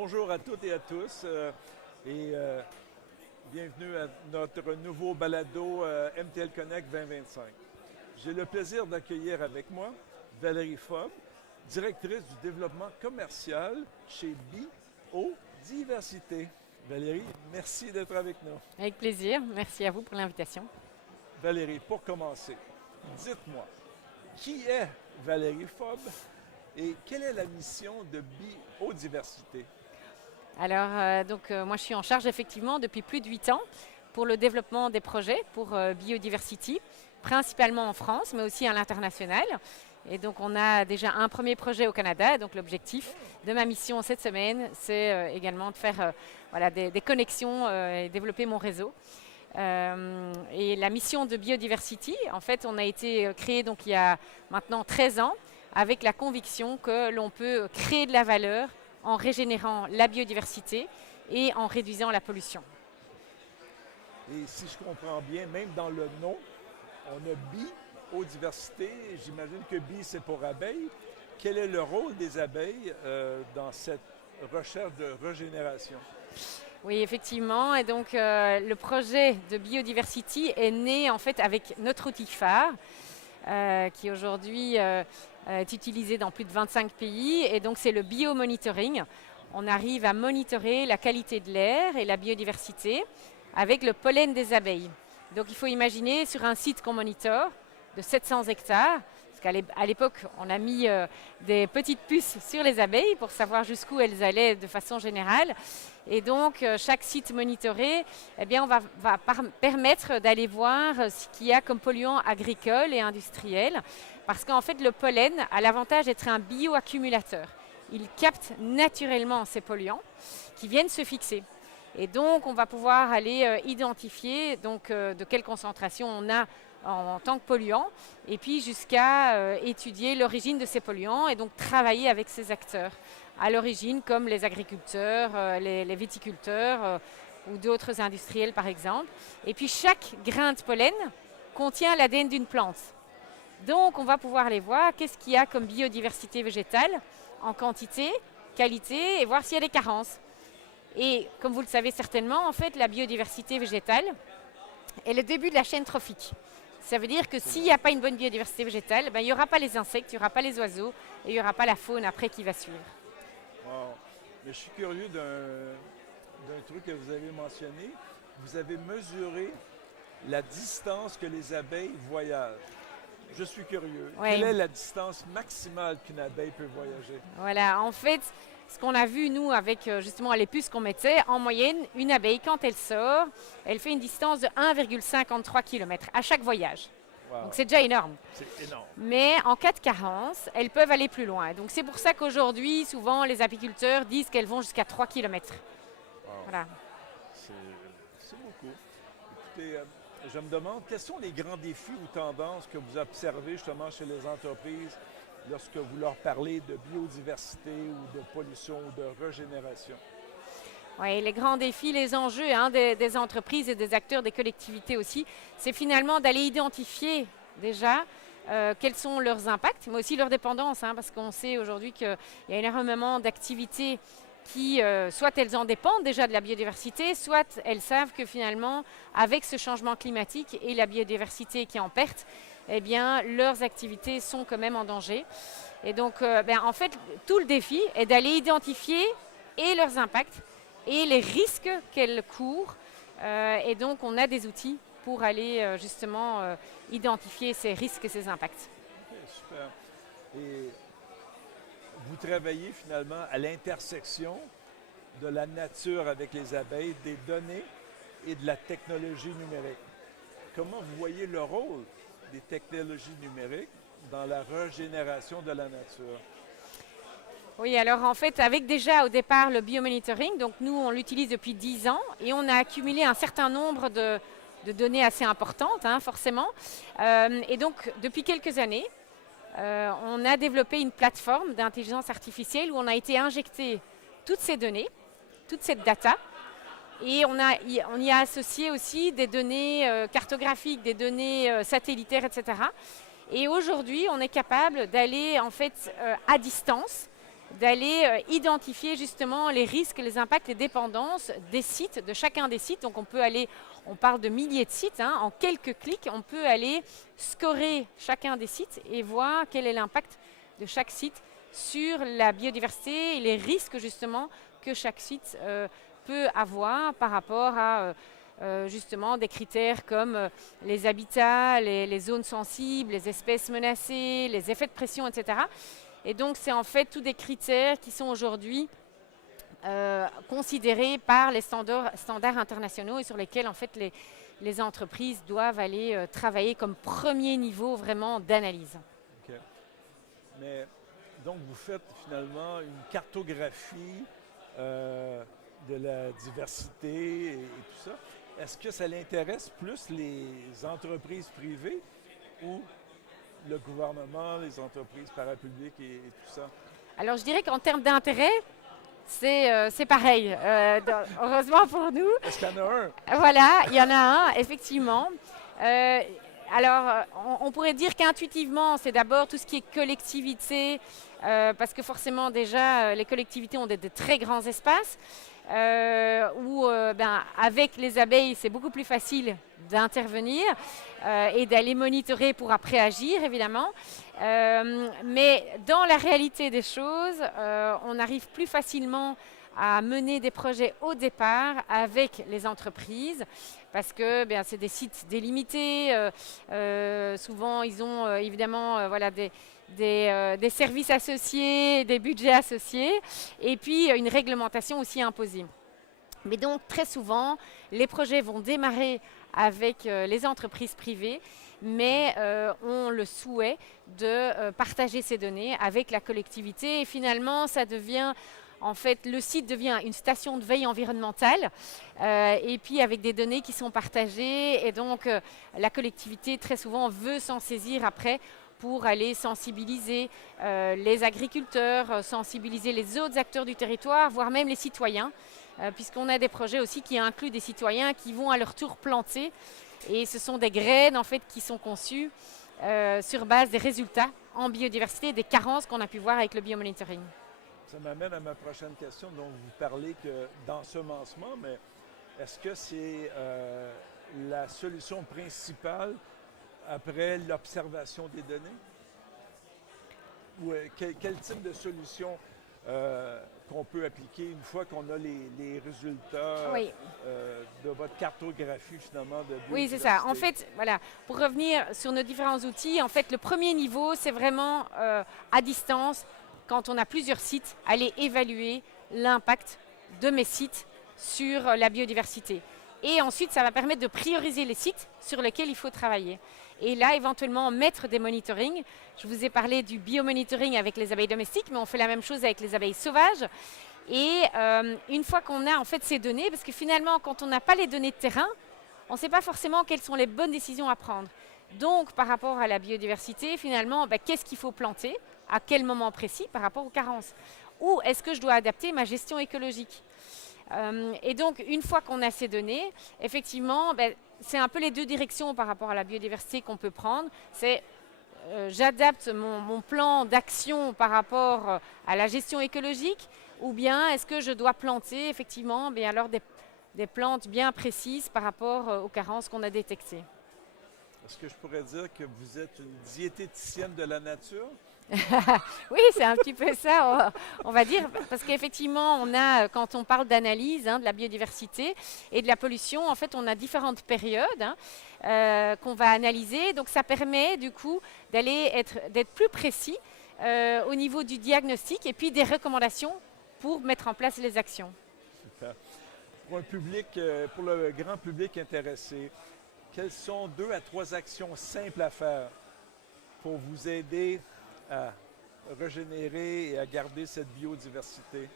Bonjour à toutes et à tous bienvenue à notre nouveau balado MTL Connect 2025. J'ai le plaisir d'accueillir avec moi Valérie Faube, directrice du développement commercial chez Biodiversité. Valérie, merci d'être avec nous. Avec plaisir, merci à vous pour l'invitation. Valérie, pour commencer, dites-moi, qui est Valérie Faube et quelle est la mission de Biodiversité? Alors, moi je suis en charge effectivement depuis plus de 8 ans pour le développement des projets pour Biodiversity, principalement en France, mais aussi à l'international. Et donc on a déjà un premier projet au Canada. Donc l'objectif de ma mission cette semaine, c'est également de faire des connexions et développer mon réseau. Et la mission de Biodiversity, en fait, on a été créé donc il y a maintenant 13 ans avec la conviction que l'on peut créer de la valeur en régénérant la biodiversité et en réduisant la pollution. Et si je comprends bien, même dans le nom, on a biodiversité. J'imagine que bi, c'est pour abeilles. Quel est le rôle des abeilles dans cette recherche de régénération? Oui, effectivement. Et donc, le projet de Biodiversity est né en fait avec notre outil phare, qui aujourd'hui est utilisé dans plus de 25 pays. Et donc, c'est le biomonitoring. On arrive à monitorer la qualité de l'air et la biodiversité avec le pollen des abeilles. Donc, il faut imaginer sur un site qu'on monitore de 700 hectares, parce qu'à l'époque, on a mis des petites puces sur les abeilles pour savoir jusqu'où elles allaient de façon générale. Et donc, chaque site monitoré, eh bien, va permettre d'aller voir ce qu'il y a comme polluants agricoles et industriels. Parce qu'en fait, le pollen a l'avantage d'être un bioaccumulateur. Il capte naturellement ces polluants qui viennent se fixer. Et donc, on va pouvoir aller identifier de quelle concentration on a en tant que polluant, et puis jusqu'à étudier l'origine de ces polluants et donc travailler avec ces acteurs à l'origine, comme les agriculteurs, les viticulteurs ou d'autres industriels par exemple. Et puis chaque grain de pollen contient l'ADN d'une plante. Donc on va pouvoir aller voir qu'est-ce qu'il y a comme biodiversité végétale en quantité, qualité, et voir s'il y a des carences. Et comme vous le savez certainement, en fait, la biodiversité végétale est le début de la chaîne trophique. Ça veut dire que s'il n'y a pas une bonne biodiversité végétale, il n'y aura pas les insectes, il n'y aura pas les oiseaux et il n'y aura pas la faune après qui va suivre. Wow. Mais je suis curieux d'un truc que vous avez mentionné. Vous avez mesuré la distance que les abeilles voyagent. Je suis curieux. Oui. Quelle est la distance maximale qu'une abeille peut voyager? Voilà, en fait, ce qu'on a vu, nous, avec justement les puces qu'on mettait, en moyenne, une abeille, quand elle sort, elle fait une distance de 1,53 km à chaque voyage. Wow. Donc c'est déjà énorme. C'est énorme. Mais en cas de carence, elles peuvent aller plus loin. Donc c'est pour ça qu'aujourd'hui, souvent, les apiculteurs disent qu'elles vont jusqu'à 3 km. Wow. Voilà. C'est beaucoup. Écoutez, je me demande, quels sont les grands défis ou tendances que vous observez justement chez les entreprises lorsque vous leur parlez de biodiversité ou de pollution ou de régénération? Oui, les grands défis, les enjeux des entreprises et des acteurs, des collectivités aussi, c'est finalement d'aller identifier déjà quels sont leurs impacts, mais aussi leurs dépendances, parce qu'on sait aujourd'hui qu'il y a énormément d'activités qui, soit elles en dépendent déjà de la biodiversité, soit elles savent que finalement, avec ce changement climatique et la biodiversité qui est en perte, eh bien, leurs activités sont quand même en danger. Et donc, en fait, tout le défi est d'aller identifier et leurs impacts et les risques qu'elles courent. Et donc, on a des outils pour aller justement identifier ces risques et ces impacts. Okay, super. Et vous travaillez finalement à l'intersection de la nature avec les abeilles, des données et de la technologie numérique. Comment vous voyez le rôle des technologies numériques dans la régénération de la nature? Oui, alors en fait, avec déjà au départ le biomonitoring, donc nous on l'utilise depuis 10 ans et on a accumulé un certain nombre de données assez importantes, forcément. Et donc depuis quelques années, on a développé une plateforme d'intelligence artificielle où on a été injecté toutes ces données, toute cette data. Et on y a associé aussi des données cartographiques, des données satellitaires, etc. Et aujourd'hui, on est capable d'aller en fait à distance d'aller identifier justement les risques, les impacts, les dépendances des sites, de chacun des sites. Donc on peut aller, on parle de milliers de sites, hein, en quelques clics, on peut aller scorer chacun des sites et voir quel est l'impact de chaque site sur la biodiversité et les risques justement que chaque site peut avoir par rapport à justement des critères comme les habitats, les zones sensibles, les espèces menacées, les effets de pression, etc. Et donc c'est en fait tous des critères qui sont aujourd'hui considérés par les standards internationaux et sur lesquels en fait les entreprises doivent aller travailler comme premier niveau vraiment d'analyse. OK. Mais donc vous faites finalement une cartographie de la diversité et tout ça. Est-ce que ça l'intéresse plus les entreprises privées ou le gouvernement, les entreprises parapubliques et tout ça? Alors je dirais qu'en termes d'intérêt, c'est pareil. Heureusement pour nous. Est-ce qu'il y en a un? Voilà, il y en a un, effectivement. Alors, on pourrait dire qu'intuitivement, c'est d'abord tout ce qui est collectivité, parce que forcément déjà, les collectivités ont de très grands espaces. Où avec les abeilles, c'est beaucoup plus facile d'intervenir et d'aller monitorer pour après agir, évidemment. Mais dans la réalité des choses, on arrive plus facilement à mener des projets au départ avec les entreprises parce que c'est des sites délimités. Souvent, ils ont évidemment des services associés, des budgets associés, et puis une réglementation aussi imposée. Mais donc, très souvent, les projets vont démarrer avec les entreprises privées, mais ont le souhait de partager ces données avec la collectivité. Et finalement, ça devient... En fait, le site devient une station de veille environnementale et puis avec des données qui sont partagées. Et donc, la collectivité, très souvent, veut s'en saisir après pour aller sensibiliser les agriculteurs, sensibiliser les autres acteurs du territoire, voire même les citoyens, puisqu'on a des projets aussi qui incluent des citoyens qui vont à leur tour planter. Et ce sont des graines en fait, qui sont conçues sur base des résultats en biodiversité et des carences qu'on a pu voir avec le biomonitoring. Ça m'amène à ma prochaine question. Donc, vous parlez que d'ensemencement, mais est-ce que c'est la solution principale après l'observation des données? Ou quel type de solution qu'on peut appliquer une fois qu'on a les résultats de votre cartographie finalement de biodiversité? Oui, c'est ça. En fait, voilà, pour revenir sur nos différents outils, en fait, le premier niveau, c'est vraiment à distance, quand on a plusieurs sites, aller évaluer l'impact de mes sites sur la biodiversité. Et ensuite, ça va permettre de prioriser les sites sur lesquels il faut travailler. Et là, éventuellement, mettre des monitorings. Je vous ai parlé du biomonitoring avec les abeilles domestiques, mais on fait la même chose avec les abeilles sauvages. Et une fois qu'on a en fait ces données, parce que finalement, quand on n'a pas les données de terrain, on ne sait pas forcément quelles sont les bonnes décisions à prendre. Donc, par rapport à la biodiversité, finalement, qu'est-ce qu'il faut planter? À quel moment précis par rapport aux carences? Ou est-ce que je dois adapter ma gestion écologique? Et donc, une fois qu'on a ces données, effectivement, c'est un peu les deux directions par rapport à la biodiversité qu'on peut prendre. C'est j'adapte mon plan d'action par rapport à la gestion écologique, ou bien est-ce que je dois planter effectivement alors des plantes bien précises par rapport aux carences qu'on a détectées. Est-ce que je pourrais dire que vous êtes une diététicienne de la nature? Oui, c'est un petit peu ça, on va dire, parce qu'effectivement, on a, quand on parle d'analyse de la biodiversité et de la pollution, en fait, on a différentes périodes qu'on va analyser. Donc, ça permet du coup d'être plus précis au niveau du diagnostic et puis des recommandations pour mettre en place les actions. Super. Pour le grand public intéressé, quelles sont 2 à 3 actions simples à faire pour vous aider à régénérer et à garder cette biodiversité?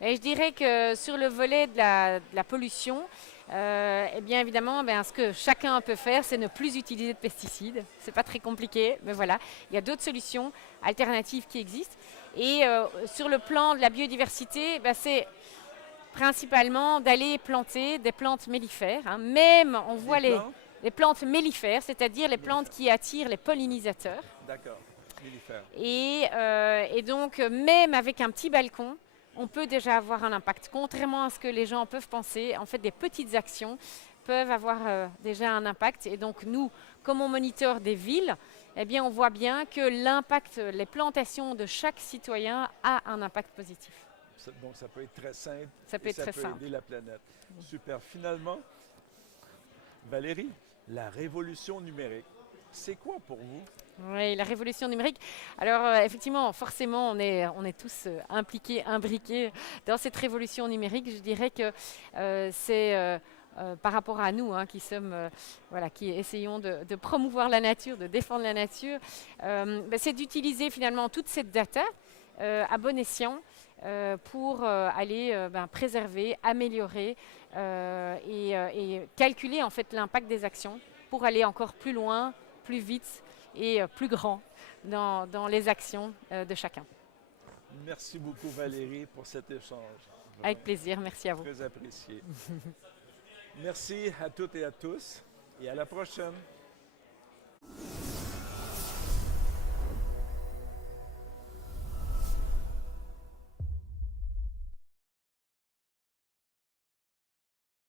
Et je dirais que sur le volet de la pollution, eh bien évidemment, ce que chacun peut faire, c'est ne plus utiliser de pesticides. Ce n'est pas très compliqué, mais voilà. Il y a d'autres solutions alternatives qui existent. Et sur le plan de la biodiversité, c'est principalement d'aller planter des plantes mellifères. Même, on voit les plantes mellifères, c'est-à-dire les plantes qui attirent les pollinisateurs. D'accord. Mellifère. Et donc, même avec un petit balcon, on peut déjà avoir un impact. Contrairement à ce que les gens peuvent penser, en fait, des petites actions peuvent avoir déjà un impact. Et donc, nous, comme on moniteur des villes, eh bien, on voit bien que l'impact, les plantations de chaque citoyen a un impact positif. Donc, ça peut être très simple. Ça peut être très simple. Aider la planète. Super. Finalement, Valérie, la révolution numérique, c'est quoi pour vous? Oui, la révolution numérique. Alors, effectivement, forcément, on est tous impliqués, imbriqués dans cette révolution numérique. Je dirais que c'est par rapport à nous, qui sommes, qui essayons de promouvoir la nature, de défendre la nature, c'est d'utiliser finalement toute cette data à bon escient pour aller préserver, améliorer et calculer en fait l'impact des actions pour aller encore plus loin, plus vite et plus grand dans les actions de chacun. Merci beaucoup Valérie pour cet échange. Avec plaisir, merci à vous. Très apprécié. Merci à toutes et à tous et à la prochaine.